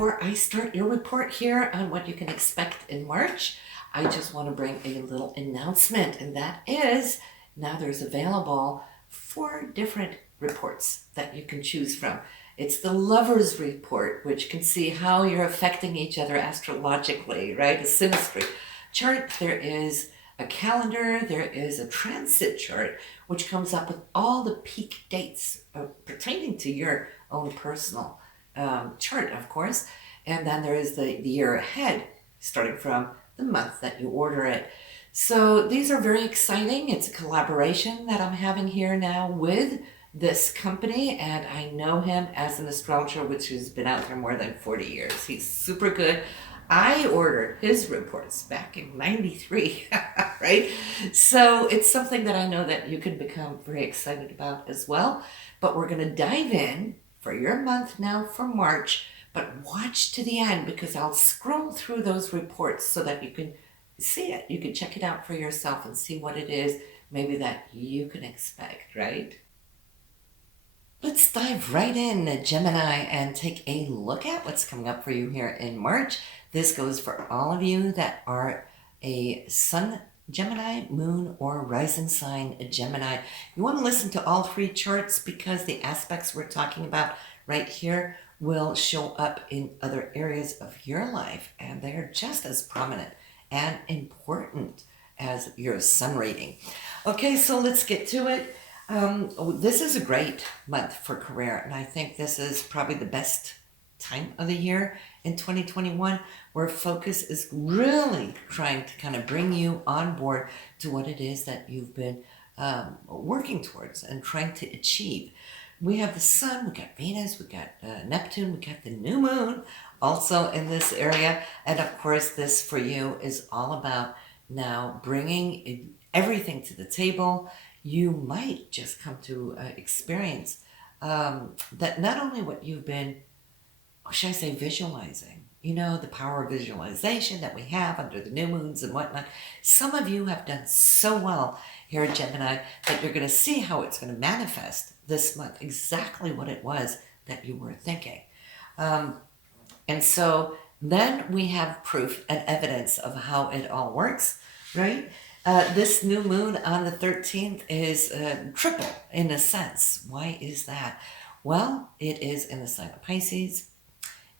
before I start your report here on what you can expect in March, I just want to bring a little announcement, and that is now there's available 4 different reports that you can choose from. It's the Lover's Report, which can see how you're affecting each other astrologically, right? A synastry chart. There is a calendar, there is a transit chart, which comes up with all the peak dates pertaining to your own personal chart, of course. And then there is the year ahead, starting from the month that you order it. So these are very exciting. It's a collaboration that I'm having here now with this company, and I know him as an astrologer, which has been out there more than 40 years. He's super good. I ordered his reports back in 93, right? So it's something that I know that you can become very excited about as well. But we're going to dive in for your month now for March, but watch to the end because I'll scroll through those reports so that you can see it. You can check it out for yourself and see what it is maybe that you can expect, right? Let's dive right in, Gemini, and take a look at what's coming up for you here in March. This goes for all of you that are a Sun Gemini, Moon, or Rising sign Gemini. You want to listen to all 3 charts because the aspects we're talking about right here will show up in other areas of your life, and they're just as prominent and important as your sun rating. Okay, so let's get to it. This is a great month for career, and I think this is probably the best time of the year in 2021 where focus is really trying to kind of bring you on board to what it is that you've been working towards and trying to achieve. We have the sun, we got Venus, we got Neptune, we got the new moon also in this area, and of course this for you is all about now bringing everything to the table. You might just come to experience that not only what you've been, should I say, visualizing, you know, the power of visualization that we have under the new moons and whatnot. Some of you have done so well here at Gemini that you're going to see how it's going to manifest this month, exactly what it was that you were thinking. And so then we have proof and evidence of how it all works, right? This new moon on the 13th is triple in a sense. Why is that? Well, it is in the sign of Pisces.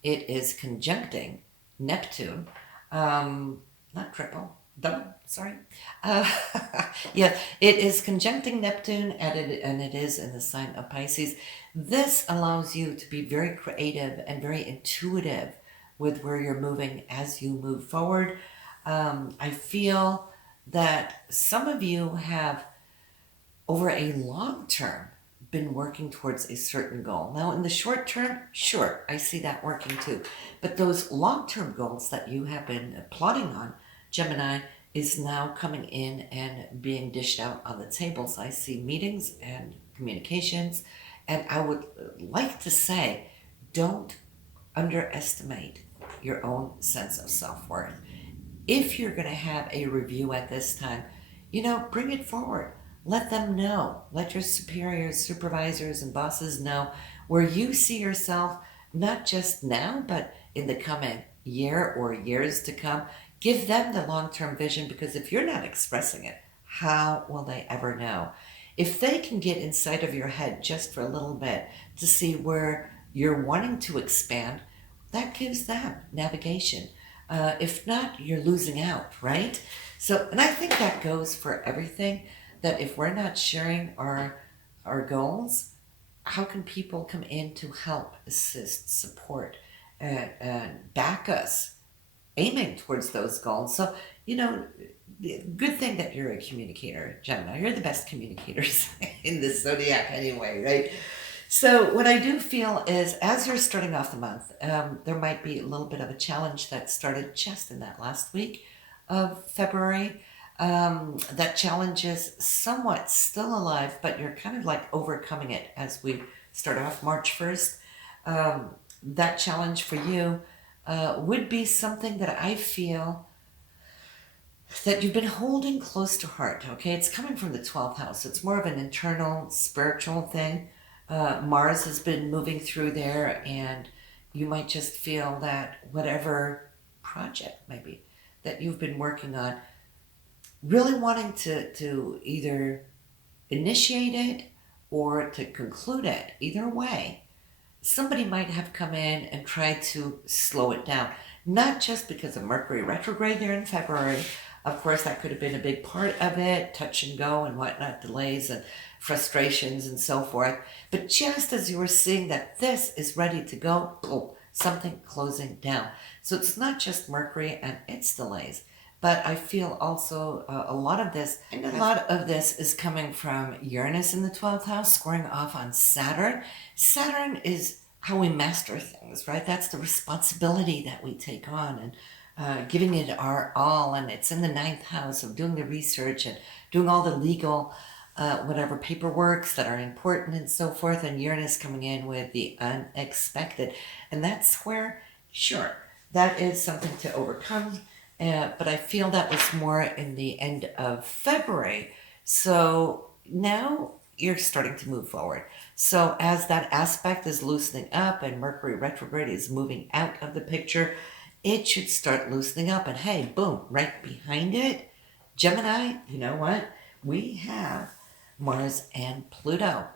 It is conjuncting Neptune. Not triple, double, sorry. Yeah, it is conjuncting Neptune and it is in the sign of Pisces. This allows you to be very creative and very intuitive with where you're moving as you move forward. I feel that some of you have, over a long term, been working towards a certain goal. Now, in the short term, sure, I see that working too. But those long-term goals that you have been plotting on, Gemini, is now coming in and being dished out on the tables. I see meetings and communications, and I would like to say, don't underestimate your own sense of self-worth. If you're going to have a review at this time, you know, bring it forward. Let them know. Let your superiors, supervisors, and bosses know where you see yourself, not just now, but in the coming year or years to come. Give them the long-term vision, because if you're not expressing it, how will they ever know? If they can get inside of your head just for a little bit to see where you're wanting to expand, that gives them navigation. If not, you're losing out, right? So, and I think that goes for everything, that if we're not sharing our goals, how can people come in to help, assist, support, and back us aiming towards those goals? So, you know, good thing that you're a communicator, Gemini. You're the best communicators in the Zodiac anyway, right? So what I do feel is, as you're starting off the month, there might be a little bit of a challenge that started just in that last week of February. That challenge is somewhat still alive, but you're kind of like overcoming it as we start off March 1st. That challenge for you would be something that I feel that you've been holding close to heart, okay? It's coming from the 12th house. It's more of an internal spiritual thing. Mars has been moving through there, and you might just feel that whatever project maybe that you've been working on, really wanting to either initiate it or to conclude it, either way, somebody might have come in and tried to slow it down. Not just because of Mercury retrograde there in February. Of course, that could have been a big part of it, touch and go and whatnot, delays and frustrations and so forth. But just as you were seeing that this is ready to go, boom, something closing down. So it's not just Mercury and its delays, but I feel also a lot of this, and a lot of this is coming from Uranus in the 12th house, squaring off on Saturn. Saturn is how we master things, right? That's the responsibility that we take on and giving it our all. And it's in the 9th house of doing the research and doing all the legal, whatever paperworks that are important and so forth. And Uranus coming in with the unexpected. And that's where, sure, that is something to overcome. But I feel that was more in the end of February. So now you're starting to move forward. So as that aspect is loosening up and Mercury retrograde is moving out of the picture, it should start loosening up. And hey, boom, right behind it, Gemini, you know what? We have Mars and Pluto.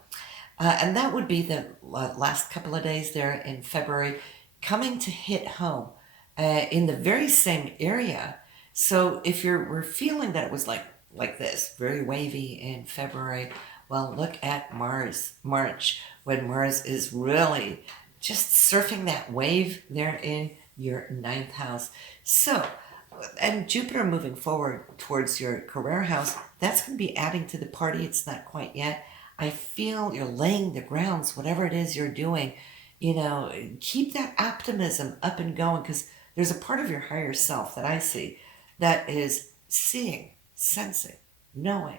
And that would be the last couple of days there in February coming to hit home in the very same area. So if we're feeling that it was like this, very wavy in February, well, look at March, when Mars is really just surfing that wave there in your 9th house. So, and Jupiter moving forward towards your career house, that's going to be adding to the party. It's not quite yet. I feel you're laying the grounds, whatever it is you're doing, keep that optimism up and going, because there's a part of your higher self that I see that is seeing, sensing, knowing,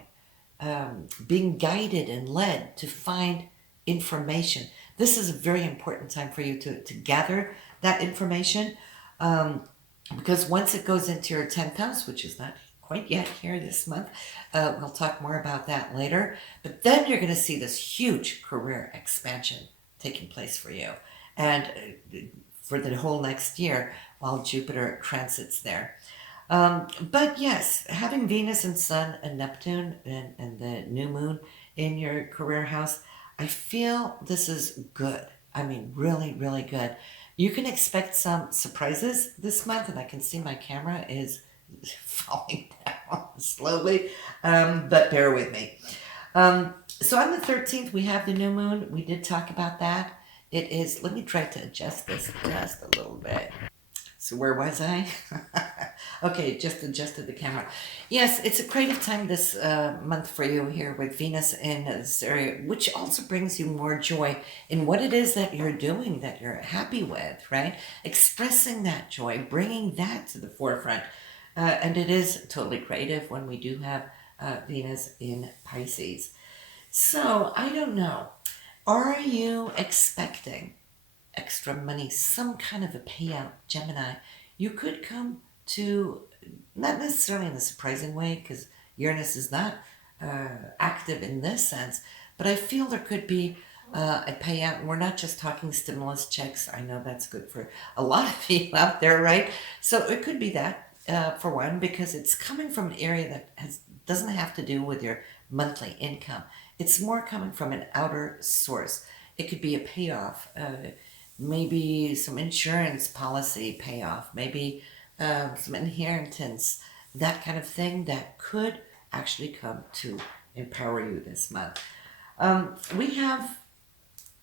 being guided and led to find information. This is a very important time for you to gather that information, because once it goes into your 10th house, which is not quite yet here this month, we'll talk more about that later, but then you're going to see this huge career expansion taking place for you, and for the whole next year while Jupiter transits there. But yes, having Venus and Sun and Neptune and the new moon in your career house, I feel this is good. I mean, really, really good. You can expect some surprises this month, and I can see my camera is falling down slowly, but bear with me. So on the 13th, we have the new moon. We did talk about that. It is, let me try to adjust this just a little bit. So where was I? Okay, just adjusted the camera. Yes, it's a creative time this month for you here with Venus in this area, which also brings you more joy in what it is that you're doing, that you're happy with, right? Expressing that joy, bringing that to the forefront. And it is totally creative when we do have Venus in Pisces. So, I don't know. Are you expecting extra money, some kind of a payout, Gemini? You could come to, not necessarily in a surprising way, because Uranus is not active in this sense, but I feel there could be a payout. And we're not just talking stimulus checks. I know that's good for a lot of people out there, right? So it could be that, for one, because it's coming from an area that doesn't have to do with your monthly income. It's more coming from an outer source. It could be a payoff, maybe some insurance policy payoff, maybe some inheritance, that kind of thing that could actually come to empower you this month. We have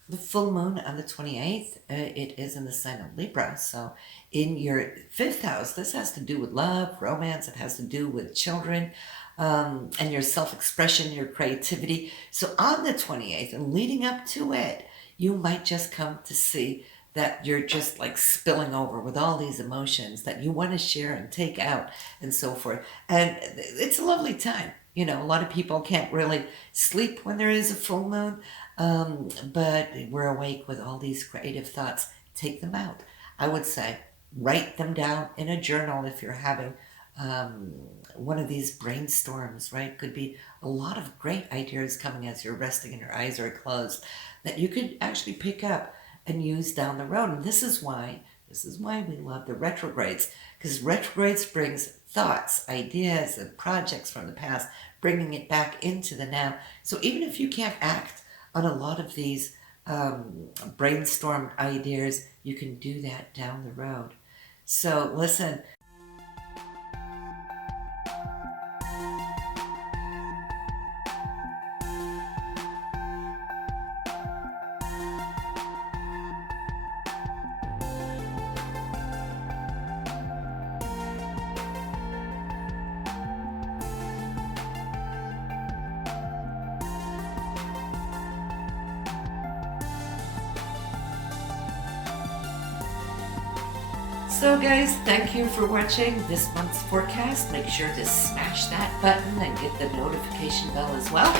the full moon on the 28th. It is in the sign of Libra. So in your 5th house, this has to do with love, romance. It has to do with children, and your self-expression, your creativity. So on the 28th and leading up to it, you might just come to see that you're just like spilling over with all these emotions that you want to share and take out and so forth. And it's a lovely time. A lot of people can't really sleep when there is a full moon, but we're awake with all these creative thoughts. Take them out. I would say write them down in a journal if you're having one of these brainstorms, right? Could be a lot of great ideas coming as you're resting and your eyes are closed that you could actually pick up and use down the road. And this is why we love the retrogrades, because retrogrades brings thoughts, ideas, and projects from the past, bringing it back into the now. So even if you can't act on a lot of these brainstormed ideas, you can do that down the road. So listen. So guys, thank you for watching this month's forecast. Make sure to smash that button and get the notification bell as well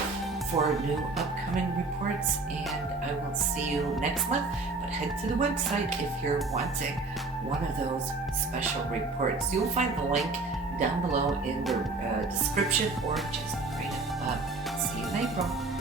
for new upcoming reports. And I will see you next month. But head to the website if you're wanting one of those special reports. You'll find the link down below in the description or just right above. See you in April.